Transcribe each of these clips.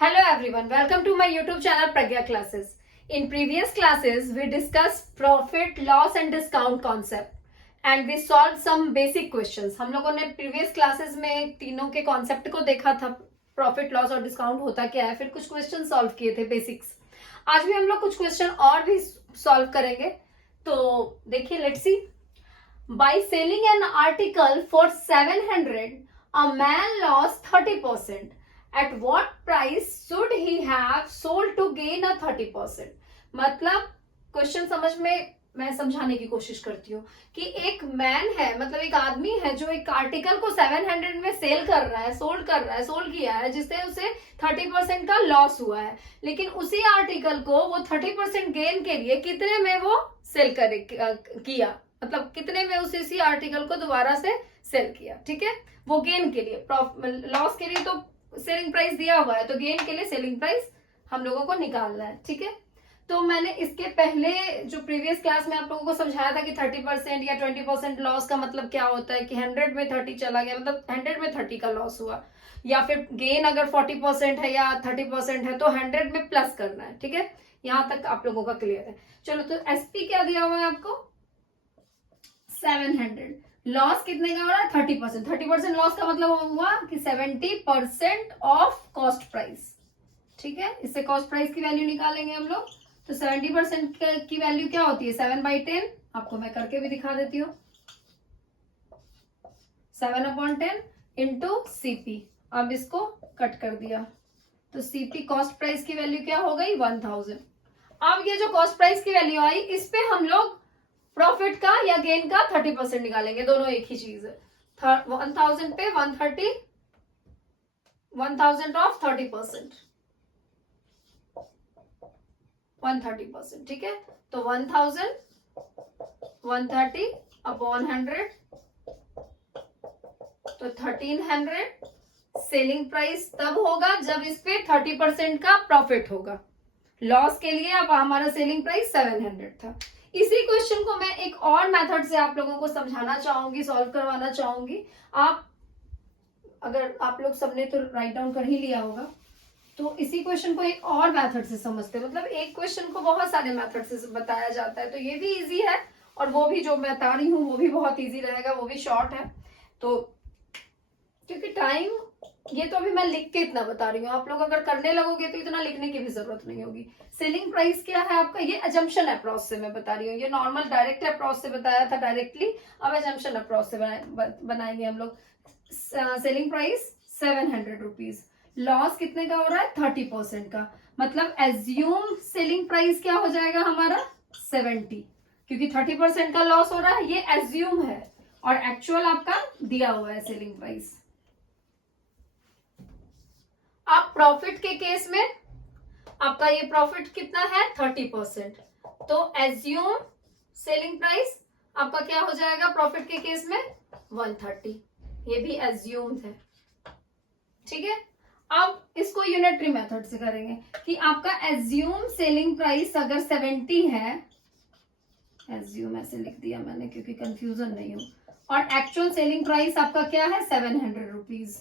Hello everyone, welcome to my YouTube channel Pragya Classes. In previous classes, we discussed profit, loss and discount concept and we solved some basic questions. हम लोगों ने previous classes में तीनों के concept को देखा था, profit, loss और discount होता क्या है, फिर कुछ questions solve किए थे basics. आज भी हम लोग कुछ question और भी solve करेंगे. तो देखिए, let's see. By selling an article for 700, a man lost 30%. At what price should he have sold to gain a 30%? मतलब क्वेश्चन समझ में मैं समझाने की कोशिश करती हूँ कि एक मैन है, मतलब एक आदमी है जो एक आर्टिकल को 700 में सेल कर रहा है, सोल्ड किया है, जिससे उसे 30% का लॉस हुआ है, लेकिन उसी आर्टिकल को वो 30% गेन के लिए कितने में वो सेल किया, मतलब कितने में उसे इसी आर्टिकल को दोबारा से सेल किया. ठीक है, वो गेन के लिए, लॉस के लिए तो सेलिंग प्राइस दिया हुआ है, तो गेन के लिए सेलिंग प्राइस हम लोगों को निकालना है. ठीक है, तो मैंने इसके पहले जो प्रीवियस क्लास में आप लोगों को समझाया था कि 30% या 20% लॉस का मतलब क्या होता है, कि 100 में 30 चला गया, मतलब 100 में 30 का लॉस हुआ, या फिर गेन अगर 40% है या 30% है तो 100 में प्लस करना है. ठीक है, यहां तक आप लोगों का क्लियर है. चलो, तो एसपी क्या दिया हुआ है आपको, 700. लॉस कितने का हो रहा है, 30%. 30% लॉस का मतलब हुआ कि 70% ऑफ कॉस्ट प्राइस. ठीक है, इससे कॉस्ट प्राइस की वैल्यू निकालेंगे हम लोग. तो 70% की वैल्यू क्या होती है, 7/10. आपको मैं करके भी दिखा देती हूँ. 7/10 इंटू सीपी. अब इसको कट कर दिया तो सीपी कॉस्ट प्राइस की वैल्यू क्या हो गई, 1000. अब ये जो कॉस्ट प्राइस की वैल्यू आई, इस पे हम लोग प्रॉफिट का या गेन का 30% निकालेंगे, दोनों एक ही चीज है. 1000 पे 130, 1000 ऑफ 30%, 130%. ठीक है, तो 1000 130 अपॉन 100, तो 1300 सेलिंग प्राइस तब होगा जब इस पे 30% का प्रॉफिट होगा. लॉस के लिए अब हमारा सेलिंग प्राइस 700 था. इसी क्वेश्चन को मैं एक और मेथड से आप लोगों को समझाना चाहूंगी, सॉल्व करवाना चाहूंगी. अगर आप लोग सबने तो राइट डाउन कर ही लिया होगा, तो इसी क्वेश्चन को एक और मेथड से समझते हैं. मतलब एक क्वेश्चन को बहुत सारे मेथड से बताया जाता है, तो ये भी इजी है और वो भी जो मैं बता रही हूँ वो भी बहुत इजी रहेगा, वो भी शॉर्ट है. तो क्योंकि टाइम, ये तो अभी मैं लिख के इतना बता रही हूँ, आप लोग अगर करने लगोगे तो इतना लिखने की भी जरूरत नहीं होगी. सेलिंग प्राइस क्या है आपका, ये अजम्पशन अप्रोच से मैं बता रही हूँ. ये नॉर्मल डायरेक्ट अप्रोच से बताया था डायरेक्टली, अब अजम्पशन अप्रोच से बनाएंगे हम लोग. सेलिंग प्राइस 700 रुपीज, लॉस कितने का हो रहा है, 30% का, मतलब एज्यूम सेलिंग प्राइस क्या हो जाएगा हमारा, 70, क्योंकि 30% का लॉस हो रहा है, ये एज्यूम है और एक्चुअल आपका दिया हुआ है सेलिंग प्राइस. अब प्रॉफिट के केस में आपका ये प्रॉफिट कितना है, 30%, तो एज्यूम सेलिंग प्राइस आपका क्या हो जाएगा प्रॉफिट के केस में, 130. ये भी एज्यूम है. ठीक है, अब इसको यूनिटरी मेथड से करेंगे कि आपका एज्यूम सेलिंग प्राइस अगर 70 है, एज्यूम ऐसे लिख दिया मैंने क्योंकि कंफ्यूजन नहीं हो, और एक्चुअल सेलिंग प्राइस आपका क्या है, 700 रुपीज.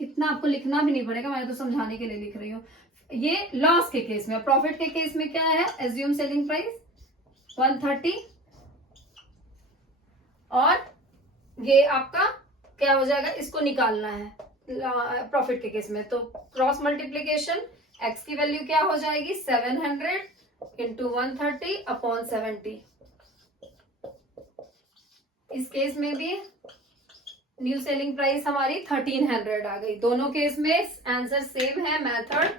इतना आपको लिखना भी नहीं पड़ेगा, मैं तो समझाने के लिए लिख रही हूँ. ये लॉस के केस में. प्रॉफिट के केस में क्या है, एज्यूम सेलिंग प्राइस 130, और ये आपका क्या हो जाएगा, इसको निकालना है प्रॉफिट के केस में. तो क्रॉस मल्टीप्लीकेशन, एक्स की वैल्यू क्या हो जाएगी, 700 इंटू 130 अपॉन 70. इस केस में भी न्यू सेलिंग प्राइस हमारी 1300 आ गई. दोनों केस में आंसर सेम है, मेथड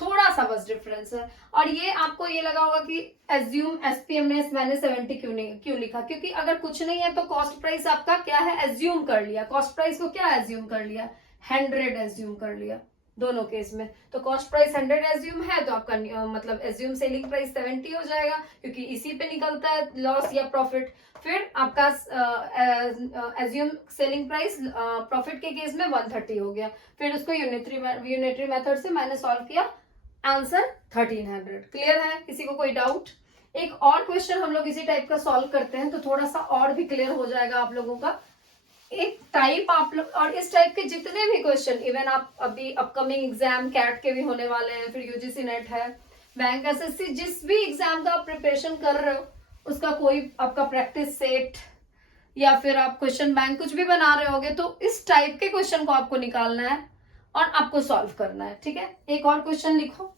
थोड़ा सा बस डिफरेंस है. और ये आपको ये लगा होगा कि एज्यूम एसपीएम ने मैंने 70 क्यों लिखा, क्योंकि अगर कुछ नहीं है तो कॉस्ट प्राइस आपका क्या है, एज्यूम कर लिया. कॉस्ट प्राइस को क्या एज्यूम कर लिया, 100 एज्यूम कर लिया दोनों केस में. तो कॉस्ट प्राइस 100 एज्यूम है, तो आपका मतलब एज्यूम सेलिंग प्राइस 70 हो जाएगा, क्योंकि इसी पे निकलता है लॉस या प्रॉफिट. फिर आपका एज्यूम सेलिंग प्राइस प्रॉफिट के केस में 130 हो गया. फिर उसको यूनिटरी मेथड से मैंने सॉल्व किया, आंसर 1300. क्लियर है, किसी को कोई डाउट. एक और क्वेश्चन हम लोग इसी टाइप का सॉल्व करते हैं तो थोड़ा सा और भी क्लियर हो जाएगा आप लोगों का. एक टाइप आप लोग, और इस टाइप के जितने भी क्वेश्चन, इवन आप अभी अपकमिंग एग्जाम कैट के भी होने वाले हैं, फिर यूजीसी नेट है, बैंक एसएससी, जिस भी एग्जाम का आप प्रिपरेशन कर रहे हो उसका कोई आपका प्रैक्टिस सेट या फिर आप क्वेश्चन बैंक कुछ भी बना रहे होगे, तो इस टाइप के क्वेश्चन को आपको निकालना है और आपको सॉल्व करना है। ठीक है, एक और क्वेश्चन लिखो,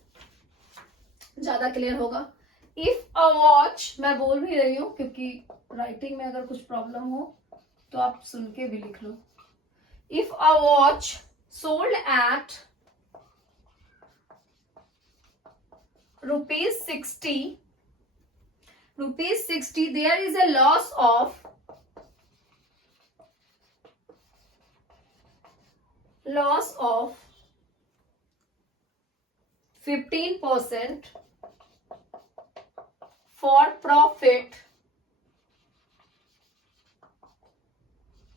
ज्यादा क्लियर होगा। इफ अ वॉच, मैं बोल भी रही हूँ क्योंकि राइटिंग में अगर कुछ प्रॉब्लम हो तो आप सुन के भी लिख लो। If a watch sold at ₹60, there is a loss of 15% for profit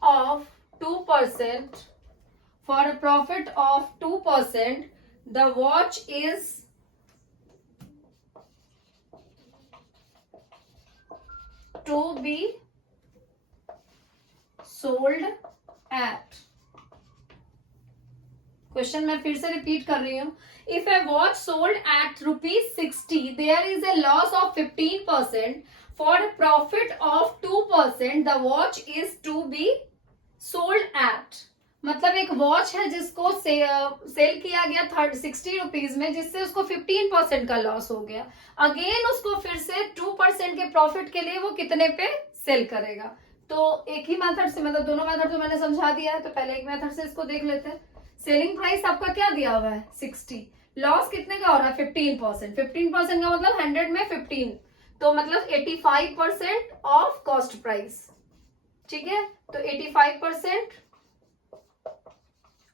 of 2%. For a profit of 2%, the watch is to be sold at. Question मैं फिर से रिपीट कर रही हूँ। If a watch sold at ₹60, there is a loss of 15%. For profit of 2%, the watch is to be sold at. मतलब एक watch है जिसको सेल किया गया ₹60 में, जिससे उसको 15% का लॉस हो गया। अगेन उसको फिर से 2% के प्रॉफिट के लिए वो कितने पे सेल करेगा। तो एक ही मेथड से, मतलब दोनों मेथड तो मैंने समझा दिया है, तो पहले एक मेथड से इसको देख लेते हैं। सेलिंग प्राइस आपका क्या दिया हुआ है 60, लॉस कितने का हो रहा है 15%। 15% का मतलब 100 में 15, तो मतलब 85% ऑफ कॉस्ट प्राइस। ठीक है, तो 85%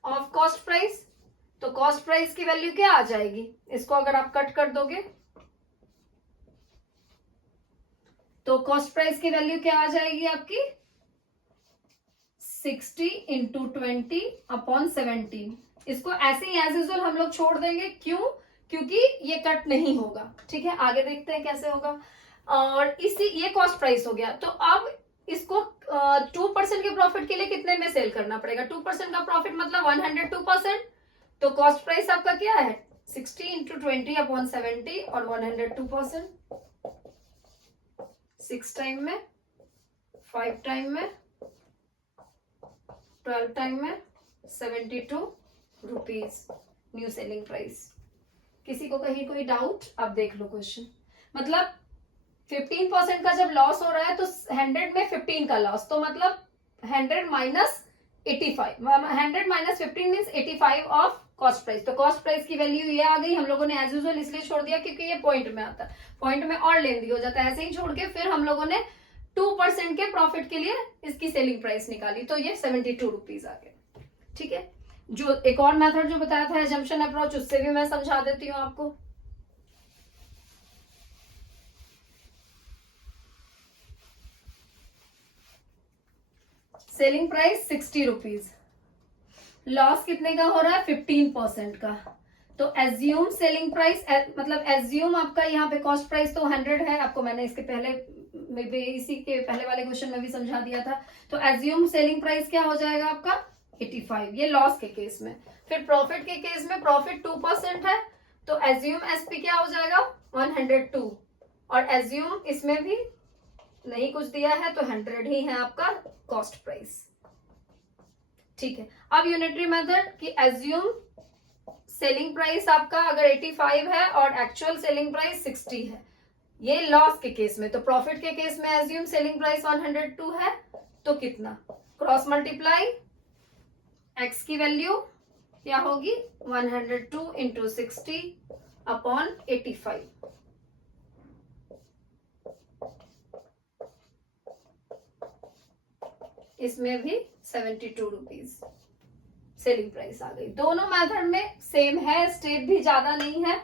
ऑफ कॉस्ट प्राइस, तो कॉस्ट प्राइस की वैल्यू क्या आ जाएगी, इसको अगर आप कट कर दोगे तो कॉस्ट प्राइस की वैल्यू क्या आ जाएगी आपकी 60 × 20/17। इसको ऐसे ही एज यूजुअल हम लोग छोड़ देंगे, क्यों, क्योंकि ये कट नहीं होगा। ठीक है, आगे देखते हैं कैसे होगा। और इसी, ये कॉस्ट प्राइस हो गया, तो अब इसको 2% के प्रॉफिट के लिए कितने में सेल करना पड़ेगा। 2% का प्रॉफिट मतलब 102%, तो कॉस्ट प्राइस आपका क्या है 60 × 20/70 और 102%। 6 टाइम में, 5 टाइम में, 12 टाइम में, ₹72 न्यू सेलिंग प्राइस। किसी को कहीं कोई डाउट, आप देख लो क्वेश्चन। मतलब 15% का जब लॉस हो रहा है तो 100 में 15 का लॉस, तो मतलब 100 minus 85, 100 minus 15 means 85 of cost price. तो कॉस्ट प्राइस की वैल्यू ये आ गई। हम लोगों ने एज यूजुअल इसलिए छोड़ दिया क्योंकि ये पॉइंट में आता है, पॉइंट में और लेंदी हो जाता है, ऐसे ही छोड़ के फिर हम लोगों ने 2% के प्रॉफिट के लिए इसकी सेलिंग प्राइस निकाली, तो ये ₹72 आ गया। ठीक है, जो एक और मेथड जो बताया था एजम्पशन अप्रोच, उससे भी मैं समझा देती हूँ आपको। सेलिंग प्राइस ₹60, लॉस कितने का हो रहा है 15% का। तो एज्यूम सेलिंग प्राइस, मतलब एज्यूम आपका यहाँ पे कॉस्ट प्राइस तो 100 है, आपको मैंने इसके पहले में भी, इसी के पहले वाले क्वेश्चन में भी समझा दिया था। तो एज्यूम सेलिंग प्राइस क्या हो जाएगा आपका 85, ये लॉस के केस में। फिर प्रॉफिट के केस में प्रॉफिट 2% है, तो एज्यूम एसपी क्या हो जाएगा 102, और एज्यूम इसमें भी नहीं कुछ दिया है तो 100 ही है आपका कॉस्ट प्राइस। ठीक है, अब यूनिटरी मेथड की एज्यूम सेलिंग प्राइस आपका अगर 85 है और एक्चुअल सेलिंग प्राइस 60 है, ये लॉस के केस में। तो प्रॉफिट के केस में एज्यूम सेलिंग प्राइस 102 है, तो कितना क्रॉस मल्टीप्लाई एक्स की वैल्यू क्या होगी 102 × 60/85। इसमें भी ₹72 सेलिंग प्राइस आ गई। दोनों मेथड में सेम है, स्टेप भी ज्यादा नहीं है,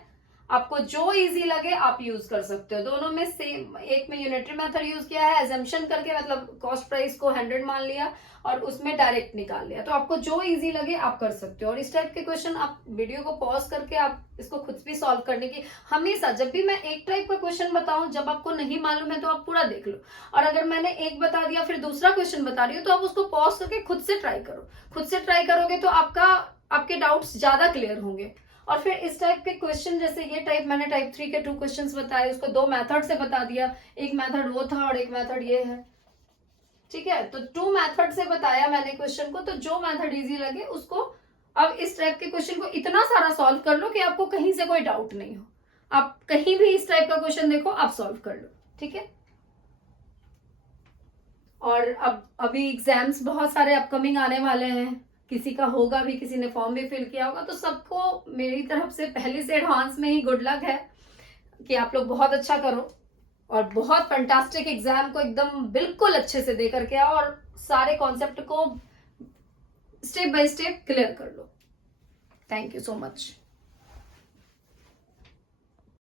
आपको जो इजी लगे आप यूज कर सकते हो। दोनों में सेम, एक में यूनिटरी मेथड यूज किया है एजम्पशन करके, मतलब कॉस्ट प्राइस को 100 मान लिया और उसमें डायरेक्ट निकाल लिया। तो आपको जो इजी लगे आप कर सकते हो। और इस टाइप के क्वेश्चन आप वीडियो को पॉज करके आप इसको खुद भी सॉल्व करने की, हमेशा जब भी मैं एक टाइप का क्वेश्चन बताऊं, जब आपको नहीं मालूम है तो आप पूरा देख लो, और अगर मैंने एक बता दिया फिर दूसरा क्वेश्चन बता रही हूँ तो आप उसको पॉज करके खुद से ट्राई करो। खुद से ट्राई करोगे तो आपके डाउट्स ज्यादा क्लियर होंगे। और फिर इस टाइप के क्वेश्चन, जैसे ये टाइप मैंने टाइप 3 के 2 क्वेश्चंस बताए, उसको 2 मेथड से बता दिया, एक मेथड वो था और एक मेथड ये है, ठीक है। तो 2 मेथड से बताया मैंने क्वेश्चन को, तो जो मेथड इजी लगे उसको, अब इस टाइप के क्वेश्चन को इतना सारा सॉल्व कर लो कि आपको कहीं से कोई डाउट नहीं हो। आप कहीं भी इस टाइप का क्वेश्चन देखो आप सॉल्व कर लो, ठीक है। और अब अभी एग्जाम्स बहुत सारे अपकमिंग आने वाले हैं, किसी का होगा भी, किसी ने फॉर्म भी फिल किया होगा, तो सबको मेरी तरफ से पहले से एडवांस में ही गुड लक है कि आप लोग बहुत अच्छा करो और बहुत फैंटास्टिक एग्जाम को एकदम बिल्कुल अच्छे से दे करके आओ और सारे कॉन्सेप्ट को स्टेप बाय स्टेप क्लियर कर लो। Thank you so much.